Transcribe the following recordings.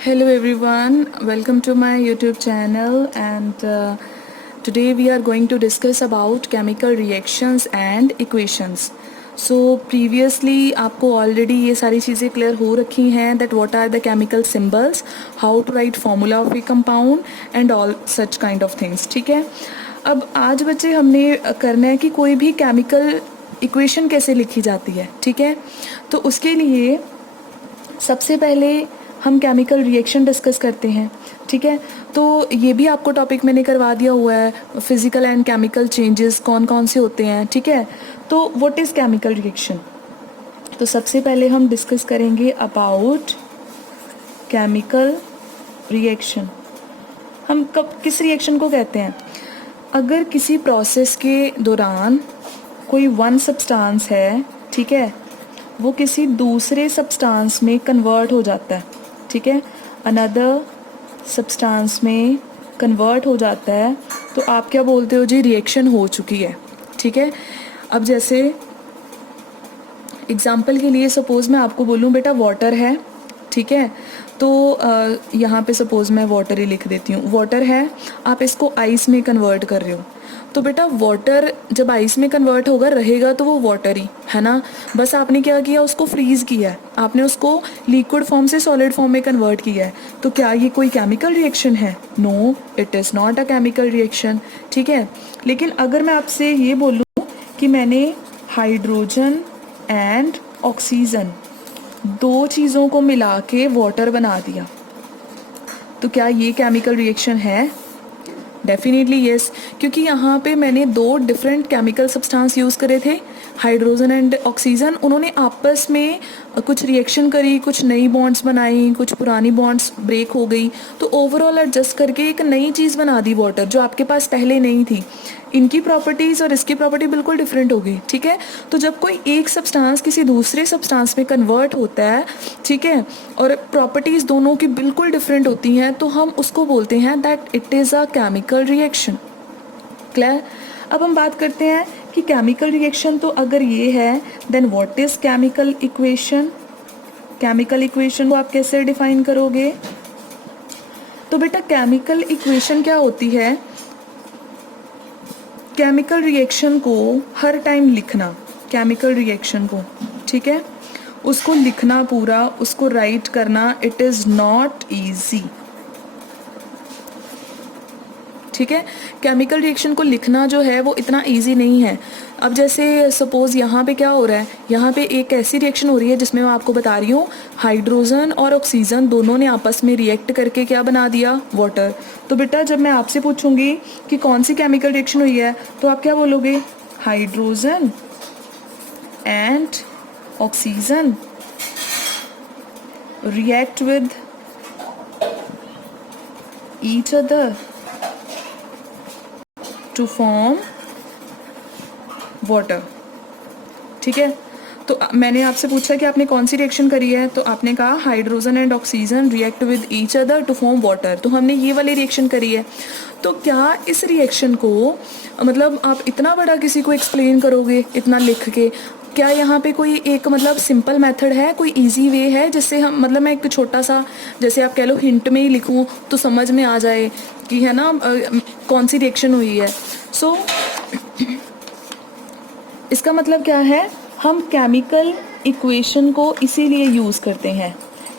Hello everyone, welcome to my YouTube channel and today we are going to discuss about chemical reactions and equations. So previously आपको already ये सारी चीज़ें clear हो रखी हैं that what are the chemical symbols, how to write formula of a compound and all such kind of things. ठीक है, अब आज बच्चे हमने करना है कि कोई भी chemical equation कैसे लिखी जाती है. ठीक है, तो उसके लिए सबसे पहले हम केमिकल रिएक्शन डिस्कस करते हैं. ठीक है, तो ये भी आपको टॉपिक मैंने करवा दिया हुआ है, फिजिकल एंड केमिकल चेंजेस कौन कौन से होते हैं. ठीक है, तो व्हाट इज़ केमिकल रिएक्शन. तो सबसे पहले हम डिस्कस करेंगे अबाउट केमिकल रिएक्शन. हम कब किस रिएक्शन को कहते हैं, अगर किसी प्रोसेस के दौरान कोई वन सब्सटेंस है, ठीक है, वो किसी दूसरे सब्सटेंस में कन्वर्ट हो जाता है. ठीक है, अनदर सब्सटेंस में कन्वर्ट हो जाता है, तो आप क्या बोलते हो जी, रिएक्शन हो चुकी है. ठीक है, अब जैसे एग्जांपल के लिए सपोज़ मैं आपको बोलूँ बेटा वाटर है. ठीक है, तो यहाँ पे सपोज़ मैं वाटर ही लिख देती हूँ. वाटर है, आप इसको आइस में कन्वर्ट कर रहे हो, तो बेटा वाटर जब आइस में कन्वर्ट होगा रहेगा तो वो वाटर ही है ना. बस आपने क्या किया, उसको फ्रीज़ किया है, आपने उसको लिक्विड फॉर्म से सॉलिड फॉर्म में कन्वर्ट किया है. तो क्या ये कोई केमिकल रिएक्शन है? No, it is not a chemical reaction. ठीक है, लेकिन अगर मैं आपसे ये बोलूँ कि मैंने हाइड्रोजन एंड ऑक्सीजन दो चीज़ों को मिला के वाटर बना दिया, तो क्या ये केमिकल रिएक्शन है? डेफिनेटली येस, क्योंकि यहाँ पे मैंने दो डिफरेंट केमिकल सब्सटेंस यूज़ करे थे, हाइड्रोजन एंड ऑक्सीजन. उन्होंने आपस में कुछ रिएक्शन करी, कुछ नई बॉन्ड्स बनाई, कुछ पुरानी बॉन्ड्स ब्रेक हो गई, तो ओवरऑल एडजस्ट करके एक नई चीज़ बना दी वाटर, जो आपके पास पहले नहीं थी. इनकी प्रॉपर्टीज़ और इसकी प्रॉपर्टी बिल्कुल डिफरेंट हो गई. ठीक है, तो जब कोई एक सब्सटेंस किसी दूसरे सब्सटेंस में कन्वर्ट होता है, ठीक है, और प्रॉपर्टीज़ दोनों की बिल्कुल डिफरेंट होती हैं, तो हम उसको बोलते हैं that it is a chemical reaction. Clear. अब हम बात करते हैं कि केमिकल रिएक्शन तो अगर ये है, then what is chemical equation. Chemical equation को आप कैसे डिफाइन करोगे? तो बेटा केमिकल इक्वेशन क्या होती है, केमिकल रिएक्शन को हर टाइम लिखना, केमिकल रिएक्शन को, ठीक है, उसको लिखना पूरा, उसको राइट करना, इट इज़ नॉट ईजी. ठीक है, केमिकल रिएक्शन को लिखना जो है वो इतना इजी नहीं है. अब जैसे सपोज़ यहाँ पे क्या हो रहा है, यहाँ पे एक ऐसी रिएक्शन हो रही है जिसमें मैं आपको बता रही हूँ हाइड्रोजन और ऑक्सीजन दोनों ने आपस में रिएक्ट करके क्या बना दिया, वाटर. तो बेटा जब मैं आपसे पूछूंगी कि कौन सी केमिकल रिएक्शन हुई है, तो आप क्या बोलोगे, hydrogen and oxygen react with each other to form water. ठीक है, तो मैंने आपसे पूछा कि आपने कौन सी रिएक्शन करी है, तो आपने कहा hydrogen and oxygen react with each other to form water, तो हमने ये वाली रिएक्शन करी है. तो क्या इस रिएक्शन को मतलब आप इतना बड़ा किसी को एक्सप्लेन करोगे इतना लिख के? क्या यहाँ पे कोई एक मतलब सिंपल मेथड है, कोई इजी वे है जिससे हम मतलब मैं एक छोटा सा जैसे आप कह लो हिंट में ही लिखूँ तो समझ में आ जाए कि है ना कौन सी रिएक्शन हुई है. सो इसका मतलब क्या है, हम केमिकल इक्वेशन को इसीलिए यूज़ करते हैं.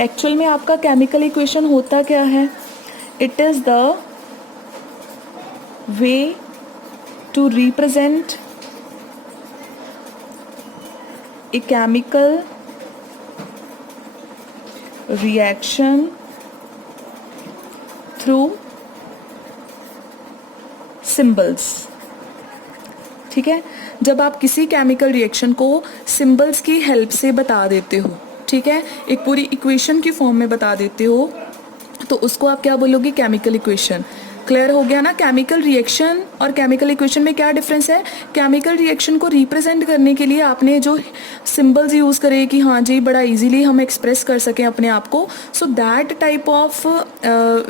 एक्चुअल में आपका केमिकल इक्वेशन होता क्या है, it is the way to represent a chemical reaction through symbols. ठीक है, जब आप किसी केमिकल रिएक्शन को सिंबल्स की हेल्प से बता देते हो, ठीक है, एक पूरी इक्वेशन की फॉर्म में बता देते हो, तो उसको आप क्या बोलोगे, केमिकल इक्वेशन. क्लियर हो गया ना. केमिकल रिएक्शन और केमिकल इक्वेशन में क्या डिफरेंस है, केमिकल रिएक्शन को रिप्रेजेंट करने के लिए आपने जो सिंबल्स यूज़ करे कि हाँ जी बड़ा इजीली हम एक्सप्रेस कर सकें अपने आप को, so that type of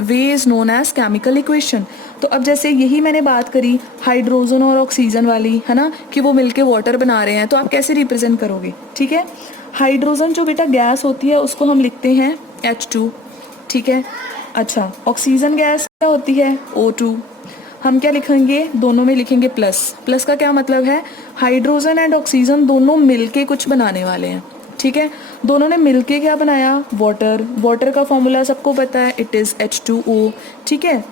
way is known as chemical equation. तो अब जैसे यही मैंने बात करी हाइड्रोजन और ऑक्सीजन वाली, है ना, कि वो मिलके वाटर बना रहे हैं, तो आप कैसे रिप्रेजेंट करोगे. ठीक है, हाइड्रोजन जो बेटा गैस होती है उसको हम लिखते हैं H2. ठीक है। अच्छा, ऑक्सीजन गैस क्या होती है? O2। हम क्या लिखेंगे? दोनों में लिखेंगे प्लस। प्लस का क्या मतलब है? हाइड्रोजन एंड ऑक्सीजन दोनों मिलके कुछ बनाने वाले हैं, ठीक है। दोनों ने मिलके क्या बनाया? वाटर। वाटर का फॉर्मूला सबको पता है, इट इज़ H2O, ठीक है।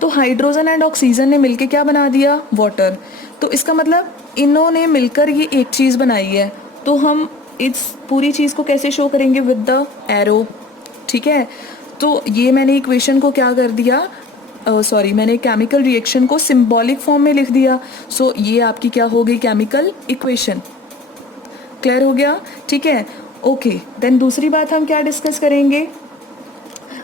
तो हाइड्रोजन एंड ऑक्सीजन ने मिलके क्या बना दिया? वाटर। तो इसका मतलब इन्होंने मिलकर ये एक चीज़ बनाई है। तो हम इस पूरी चीज़ को कैसे शो करेंगे? विद द एरो, ठीक है। तो ये मैंने इक्वेशन को क्या कर दिया, सॉरी मैंने केमिकल रिएक्शन को सिंबॉलिक फॉर्म में लिख दिया। सो ये आपकी क्या हो गई? Chemical equation. क्लियर हो गया? ठीक है, ओके। देन दूसरी बात हम क्या डिस्कस करेंगे?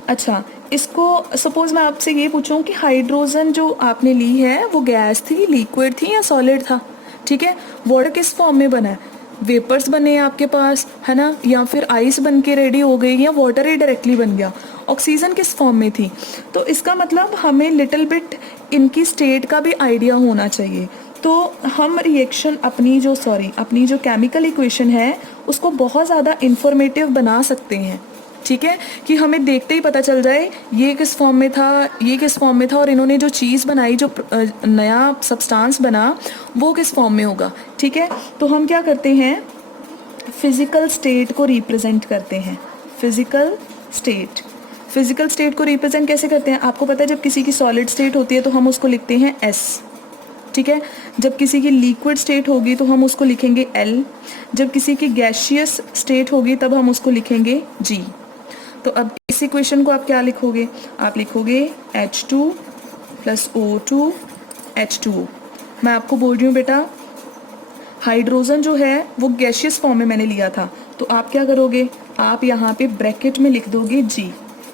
अच्छा, इसको सपोज मैं आपसे ये पूछूं कि हाइड्रोजन जो आपने ली है वो गैस थी, लिक्विड थी या सॉलिड था, ठीक है। वाटर किस फॉर्म में बना है? वेपर्स बने हैं आपके पास, है ना, या फिर आइस बन के रेडी हो गई, या वाटर ही डायरेक्टली बन गया। ऑक्सीजन किस फॉर्म में थी? तो इसका मतलब हमें लिटिल बिट इनकी स्टेट का भी आइडिया होना चाहिए। तो हम रिएक्शन अपनी जो केमिकल इक्वेशन है उसको बहुत ज़्यादा इंफॉर्मेटिव बना सकते हैं, ठीक है, कि हमें देखते ही पता चल जाए ये किस फॉर्म में था, ये किस फॉर्म में था, और इन्होंने जो चीज़ बनाई, जो नया सब्सटेंस बना, वो किस फॉर्म में होगा, ठीक है। तो हम क्या करते हैं? फिज़िकल स्टेट को रिप्रेजेंट करते हैं। फिज़िकल स्टेट को रिप्रेजेंट कैसे करते हैं? आपको पता है जब किसी की सॉलिड स्टेट होती है तो हम उसको लिखते हैं S, ठीक है। जब किसी की लिक्विड स्टेट होगी तो हम उसको लिखेंगे L। जब किसी की गैशियस स्टेट होगी तब हम उसको लिखेंगे G। तो अब इस इक्वेशन को आप क्या लिखोगे? आप लिखोगे H2 + O2 H2O। मैं आपको बोल रही हूँ बेटा, हाइड्रोजन जो है वो गैशियस फॉर्म में मैंने लिया था, तो आप क्या करोगे? आप यहाँ पे ब्रैकेट में लिख दोगे G।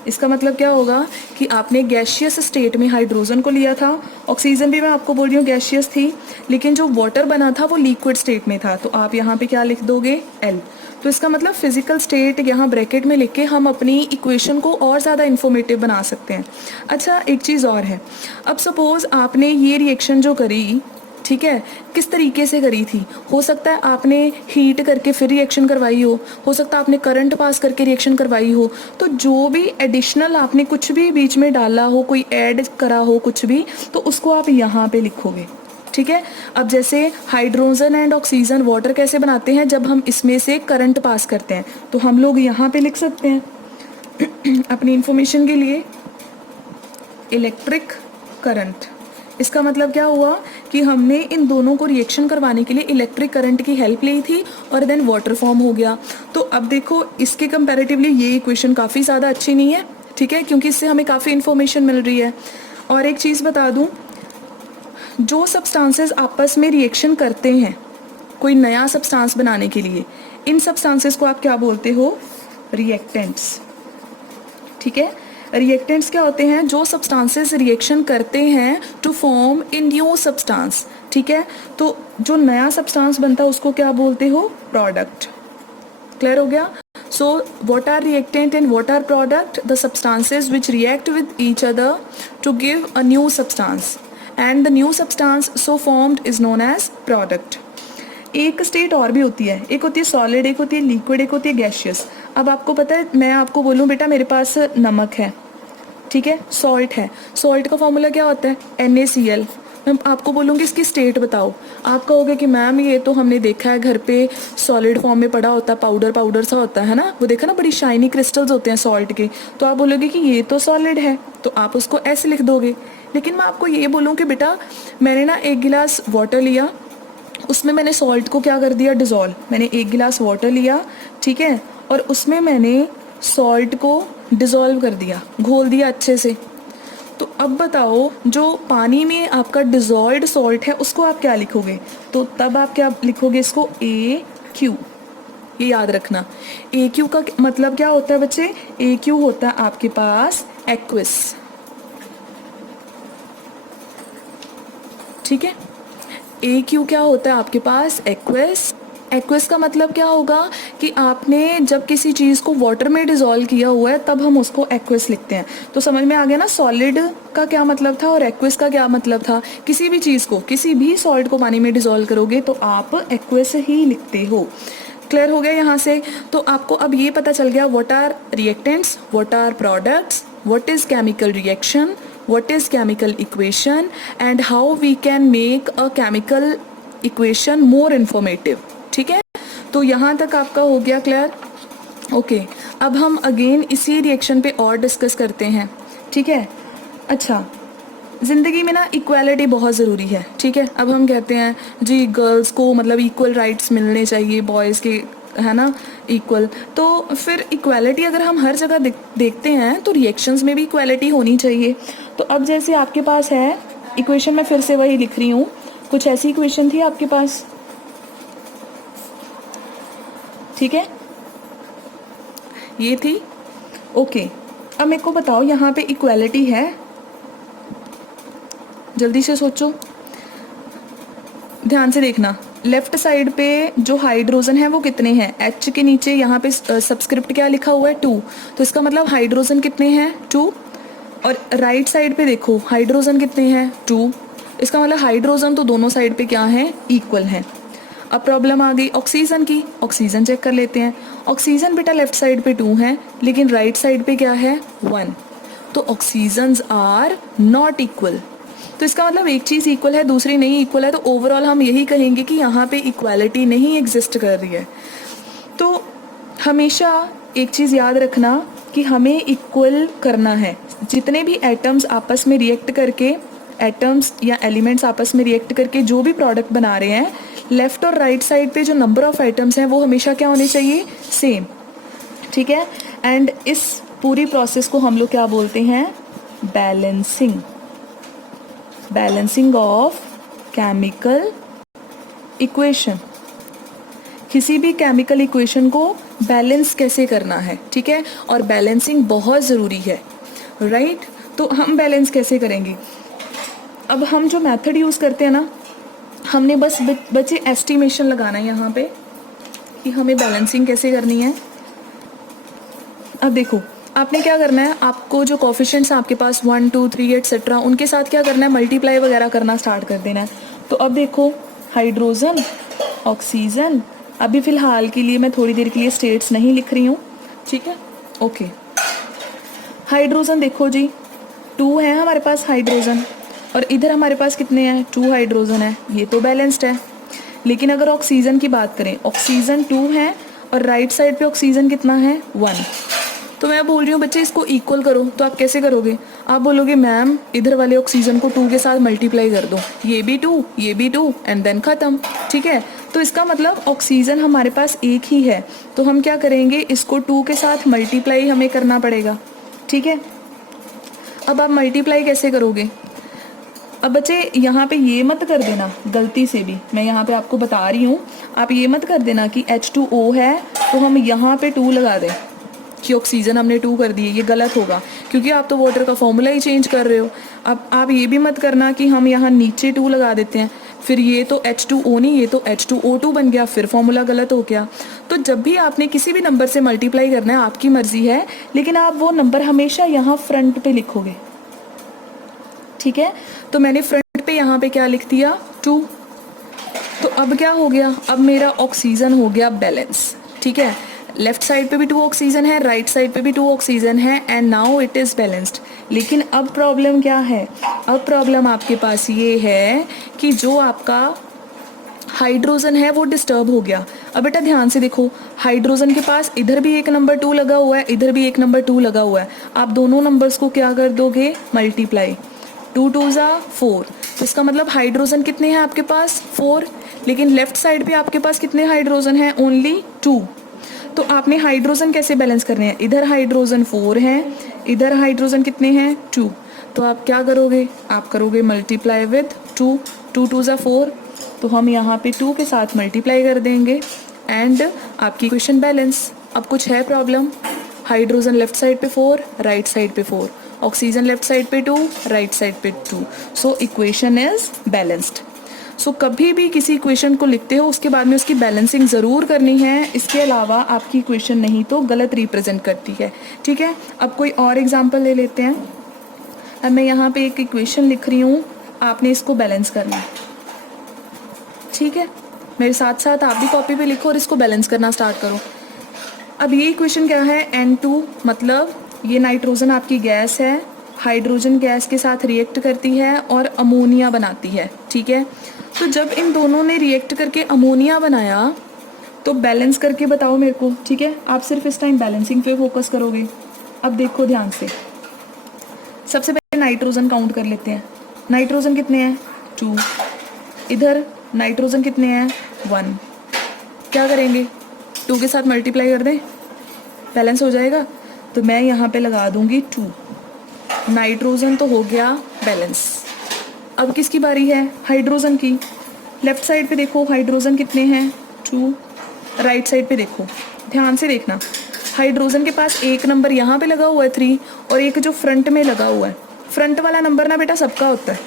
इसका मतलब क्या होगा कि आपने गैशियस स्टेट में हाइड्रोजन को लिया था। ऑक्सीजन भी मैं आपको बोल रही हूँ गैशियस थी, लेकिन जो वाटर बना था वो लिक्विड स्टेट में था, तो आप यहाँ पे क्या लिख दोगे? L। तो इसका मतलब फिजिकल स्टेट यहाँ ब्रैकेट में लिख के हम अपनी इक्वेशन को और ज़्यादा इन्फॉर्मेटिव बना सकते हैं। अच्छा, एक चीज़ और है। अब सपोज़ आपने ये रिएक्शन जो करी, ठीक है, किस तरीके से करी थी? हो सकता है आपने हीट करके फिर रिएक्शन करवाई हो सकता है आपने करंट पास करके रिएक्शन करवाई हो। तो जो भी एडिशनल आपने कुछ भी बीच में डाला हो, कोई ऐड करा हो कुछ भी, तो उसको आप यहाँ पे लिखोगे, ठीक है। अब जैसे हाइड्रोजन एंड ऑक्सीजन वाटर कैसे बनाते हैं? जब हम इसमें से करंट पास करते हैं, तो हम लोग यहाँ पे लिख सकते हैं अपनी इंफॉर्मेशन के लिए इलेक्ट्रिक करंट। इसका मतलब क्या हुआ कि हमने इन दोनों को रिएक्शन करवाने के लिए इलेक्ट्रिक करंट की हेल्प ली थी और देन वाटर फॉर्म हो गया। तो अब देखो, इसके कंपैरेटिवली ये इक्वेशन काफ़ी ज़्यादा अच्छी नहीं है, ठीक है, क्योंकि इससे हमें काफ़ी इन्फॉर्मेशन मिल रही है। और एक चीज़ बता दूं, जो सब्सटेंसेस आपस में रिएक्शन करते हैं कोई नया सब्सटेंस बनाने के लिए, इन सब्सटेंसेस को आप क्या बोलते हो? रिएक्टेंट्स, ठीक है। रिएक्टेंट्स क्या होते हैं? जो सब्सटेंसेस रिएक्शन करते हैं to form in new substance, ठीक है। तो जो नया सब्सटेंस बनता है उसको क्या बोलते हो? प्रोडक्ट। क्लियर हो गया? So what are reactant and what are product? The substances which react with each other to give a new substance, and the new substance so formed is known as product. एक state और भी होती है, एक होती है solid, एक होती है लिक्विड, एक होती है गैशियस। अब आपको पता है, मैं आपको बोलूँ बेटा मेरे पास नमक है, ठीक है, सॉल्ट है। सॉल्ट का फॉर्मूला क्या होता है? NaCl। मैं आपको बोलूँगी इसकी स्टेट बताओ, आप कहोगे कि मैम ये तो हमने देखा है घर पे सॉलिड फॉर्म में पड़ा होता है, पाउडर पाउडर सा होता है ना, वो देखा ना, बड़ी शाइनी क्रिस्टल्स होते हैं सॉल्ट के। तो आप बोलोगे कि ये तो सॉलिड है, तो आप उसको ऐसे लिख दोगे। लेकिन मैं आपको ये बोलूँ कि बेटा मैंने ना 1 गिलास वाटर लिया, उसमें मैंने सॉल्ट को क्या कर दिया? डिज़ोल्व। मैंने 1 गिलास वाटर लिया, ठीक है, और उसमें मैंने सॉल्ट को डिज़ोल्व कर दिया, घोल दिया अच्छे से। तो अब बताओ, जो पानी में आपका डिज़ोल्व्ड सॉल्ट है उसको आप क्या लिखोगे? तो तब आप क्या लिखोगे? इसको AQ। ये याद रखना, AQ का मतलब क्या होता है बच्चे? AQ होता है आपके पास एक्विस, ठीक है। AQ क्या होता है आपके पास? एक्विस। एक्विस का मतलब क्या होगा कि आपने जब किसी चीज़ को वाटर में डिज़ोल्व किया हुआ है तब हम उसको एक्विस लिखते हैं। तो समझ में आ गया ना सॉलिड का क्या मतलब था और एक्विस का क्या मतलब था? किसी भी चीज़ को, किसी भी सॉल्ट को पानी में डिज़ोल्व करोगे तो आप एक्विस ही लिखते हो। क्लियर हो गया यहाँ से? तो आपको अब ये पता चल गया what are reactants, what are products, what is chemical reaction, what is chemical equation and how we can make a chemical equation more informative. ठीक है, तो यहाँ तक आपका हो गया क्लियर? ओके, अब हम अगेन इसी रिएक्शन पे और डिस्कस करते हैं। ठीक है, अच्छा, ज़िंदगी में ना इक्वालिटी बहुत ज़रूरी है। ठीक है, अब हम कहते हैं जी गर्ल्स को मतलब इक्वल राइट्स मिलने चाहिए बॉयज़ के, है ना, इक्वल। तो फिर इक्वालिटी अगर हम हर जगह देखते हैं तो रिएक्शंस में भी इक्वालिटी होनी चाहिए। तो अब जैसे आपके पास है इक्वेशन, मैं फिर से वही लिख रही हूँ, कुछ ऐसी इक्वेशन थी आपके पास। ठीक है, ये थी। ओके, अब मेरे को बताओ यहाँ पे इक्वालिटी है, जल्दी से सोचो, ध्यान से देखना। लेफ्ट साइड पे जो हाइड्रोजन है वो कितने हैं? H के नीचे यहाँ पे सबस्क्रिप्ट क्या लिखा हुआ है? 2। तो इसका मतलब हाइड्रोजन कितने हैं? 2। और राइट साइड पे देखो हाइड्रोजन कितने हैं? 2। इसका मतलब हाइड्रोजन तो दोनों साइड पे क्या है? इक्वल हैं। अब प्रॉब्लम आ गई ऑक्सीजन की। ऑक्सीजन चेक कर लेते हैं। ऑक्सीजन बेटा लेफ्ट साइड पे 2 है लेकिन राइट साइड पे क्या है? 1। तो ऑक्सीजन्स आर नॉट इक्वल। तो इसका मतलब एक चीज़ इक्वल है दूसरी नहीं इक्वल है, तो ओवरऑल हम यही कहेंगे कि यहाँ पे इक्वालिटी नहीं एग्जिस्ट कर रही है। तो हमेशा एक चीज़ याद रखना कि हमें इक्वल करना है। जितने भी एटम्स आपस में रिएक्ट करके, एटम्स या एलिमेंट्स आपस में रिएक्ट करके जो भी प्रोडक्ट बना रहे हैं, लेफ्ट और राइट साइड पे जो नंबर ऑफ एटम्स हैं वो हमेशा क्या होने चाहिए? सेम। ठीक है, एंड इस पूरी प्रोसेस को हम लोग क्या बोलते हैं? Balancing. Balancing of chemical equation. किसी भी केमिकल इक्वेशन को बैलेंस कैसे करना है, ठीक है, और बैलेंसिंग बहुत ज़रूरी है, राइट? तो हम बैलेंस कैसे करेंगे? अब हम जो मेथड यूज़ करते हैं ना, हमने बस बच्चे एस्टिमेशन लगाना है यहाँ पे कि हमें बैलेंसिंग कैसे करनी है। अब देखो आपने क्या करना है, आपको जो कोफिशिएंट्स आपके पास 1 2 3 एटसेट्रा, उनके साथ क्या करना है? मल्टीप्लाई वगैरह करना स्टार्ट कर देना है। तो अब देखो हाइड्रोजन, ऑक्सीजन, अभी फ़िलहाल के लिए मैं थोड़ी देर के लिए स्टेट्स नहीं लिख रही हूँ, ठीक है? ओके, हाइड्रोजन देखो जी 2 है हमारे पास हाइड्रोजन, और इधर हमारे पास कितने हैं? 2 हाइड्रोजन है, ये तो बैलेंस्ड है। लेकिन अगर ऑक्सीजन की बात करें, ऑक्सीजन 2 है और राइट साइड पे ऑक्सीजन कितना है? 1। तो मैं बोल रही हूँ बच्चे इसको इक्वल करो, तो आप कैसे करोगे? आप बोलोगे मैम इधर वाले ऑक्सीजन को 2 के साथ मल्टीप्लाई कर दो, ये भी 2 ये भी 2 एंड देन ख़त्म, ठीक है? तो इसका मतलब ऑक्सीजन हमारे पास एक ही है, तो हम क्या करेंगे? इसको 2 के साथ मल्टीप्लाई हमें करना पड़ेगा, ठीक है? अब आप मल्टीप्लाई कैसे करोगे? अब बच्चे यहाँ पे ये मत कर देना गलती से भी, मैं यहाँ पे आपको बता रही हूँ, आप ये मत कर देना कि H2O है तो हम यहाँ पे 2 लगा दें कि ऑक्सीजन हमने 2 कर दिए, ये गलत होगा क्योंकि आप तो वाटर का फॉर्मूला ही चेंज कर रहे हो। अब आप ये भी मत करना कि हम यहाँ नीचे 2 लगा देते हैं, फिर ये तो H2O नहीं, ये तो H2O2 बन गया, फिर फॉर्मूला गलत हो गया। तो जब भी आपने किसी भी नंबर से मल्टीप्लाई करना है आपकी मर्जी है, लेकिन आप वो नंबर हमेशा यहाँ फ्रंट पे लिखोगे, ठीक है? तो मैंने फ्रंट पे यहाँ पे क्या लिख दिया? 2। तो अब क्या हो गया? अब मेरा ऑक्सीजन हो गया बैलेंस, ठीक है? लेफ्ट साइड पे भी 2 ऑक्सीजन है, राइट साइड पे भी 2 ऑक्सीजन है, and now it is balanced. लेकिन अब प्रॉब्लम क्या है? अब प्रॉब्लम आपके पास ये है कि जो आपका हाइड्रोजन है वो डिस्टर्ब हो गया। अब बेटा ध्यान से देखो, हाइड्रोजन के पास इधर भी एक नंबर 2 लगा हुआ है, इधर भी एक नंबर 2 लगा हुआ है। आप दोनों नंबर्स को क्या कर दोगे? मल्टीप्लाई। 2 2 ज़ा 4, तो इसका मतलब हाइड्रोजन कितने हैं आपके पास? 4। लेकिन लेफ्ट साइड पे आपके पास कितने हाइड्रोजन हैं? ओनली 2। तो आपने हाइड्रोजन कैसे बैलेंस करने हैं? इधर हाइड्रोजन 4 हैं, इधर हाइड्रोजन कितने हैं? 2। तो आप क्या करोगे? आप करोगे मल्टीप्लाई विद 2। 2 2 ज़ा 4, तो हम यहाँ पे 2 के साथ मल्टीप्लाई कर देंगे एंड आपकी इक्वेशन बैलेंस। अब कुछ है प्रॉब्लम? हाइड्रोजन लेफ्ट साइड पे 4, राइट साइड पे 4, ऑक्सीजन लेफ्ट साइड पे 2, राइट साइड पे 2, सो इक्वेशन इज बैलेंस्ड। सो कभी भी किसी इक्वेशन को लिखते हो उसके बाद में उसकी बैलेंसिंग ज़रूर करनी है, इसके अलावा आपकी इक्वेशन नहीं तो गलत रिप्रेजेंट करती है, ठीक है? अब कोई और एग्जांपल ले लेते हैं। अब मैं यहाँ पे एक इक्वेशन लिख रही हूँ, आपने इसको बैलेंस करना है, ठीक है? मेरे साथ साथ आप भी कॉपी पे लिखो और इसको बैलेंस करना स्टार्ट करो। अब ये इक्वेशन क्या है, N2 मतलब ये नाइट्रोजन आपकी गैस है, हाइड्रोजन गैस के साथ रिएक्ट करती है और अमोनिया बनाती है, ठीक है। तो जब इन दोनों ने रिएक्ट करके अमोनिया बनाया तो बैलेंस करके बताओ मेरे को, ठीक है। आप सिर्फ इस टाइम बैलेंसिंग पे फोकस करोगे। अब देखो ध्यान से, सबसे पहले नाइट्रोजन काउंट कर लेते हैं। नाइट्रोजन कितने हैं, 2। इधर नाइट्रोजन कितने हैं, 1। क्या करेंगे, 2 के साथ मल्टीप्लाई कर दें, बैलेंस हो जाएगा। तो मैं यहाँ पे लगा दूंगी 2। नाइट्रोजन तो हो गया बैलेंस। अब किसकी बारी है, हाइड्रोजन की। लेफ्ट साइड पे देखो हाइड्रोजन कितने हैं, 2। राइट साइड पे देखो, ध्यान से देखना, हाइड्रोजन के पास एक नंबर यहाँ पे लगा हुआ है 3 और एक जो फ्रंट में लगा हुआ है। फ्रंट वाला नंबर ना बेटा सबका होता है,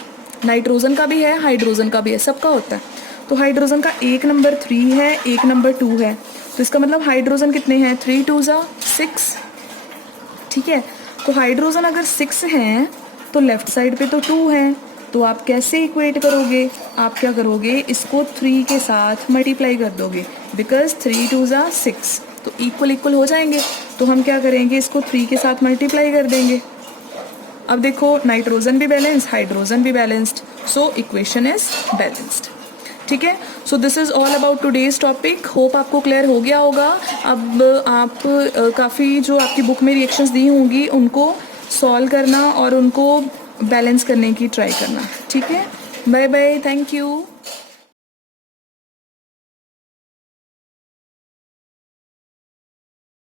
नाइट्रोजन का भी है, हाइड्रोजन का भी है, सबका होता है। तो हाइड्रोजन का एक नंबर 3 है, एक नंबर 2 है, तो इसका मतलब हाइड्रोजन कितने हैं, 3 2 6, ठीक है। तो हाइड्रोजन अगर 6 हैं तो लेफ्ट साइड पे तो 2 हैं, तो आप कैसे इक्वेट करोगे, आप क्या करोगे, इसको 3 के साथ मल्टीप्लाई कर दोगे, बिकॉज 3 2 6, तो इक्वल इक्वल हो जाएंगे। तो हम क्या करेंगे, इसको 3 के साथ मल्टीप्लाई कर देंगे। अब देखो नाइट्रोजन भी बैलेंस्ड, हाइड्रोजन भी balanced, so equation is balanced, ठीक है। So this is all about today's topic. Hope आपको क्लियर हो गया होगा। अब आप काफ़ी जो आपकी बुक में रिएक्शंस दी होंगी उनको सॉल्व करना और उनको बैलेंस करने की ट्राई करना, ठीक है। Bye bye, thank you.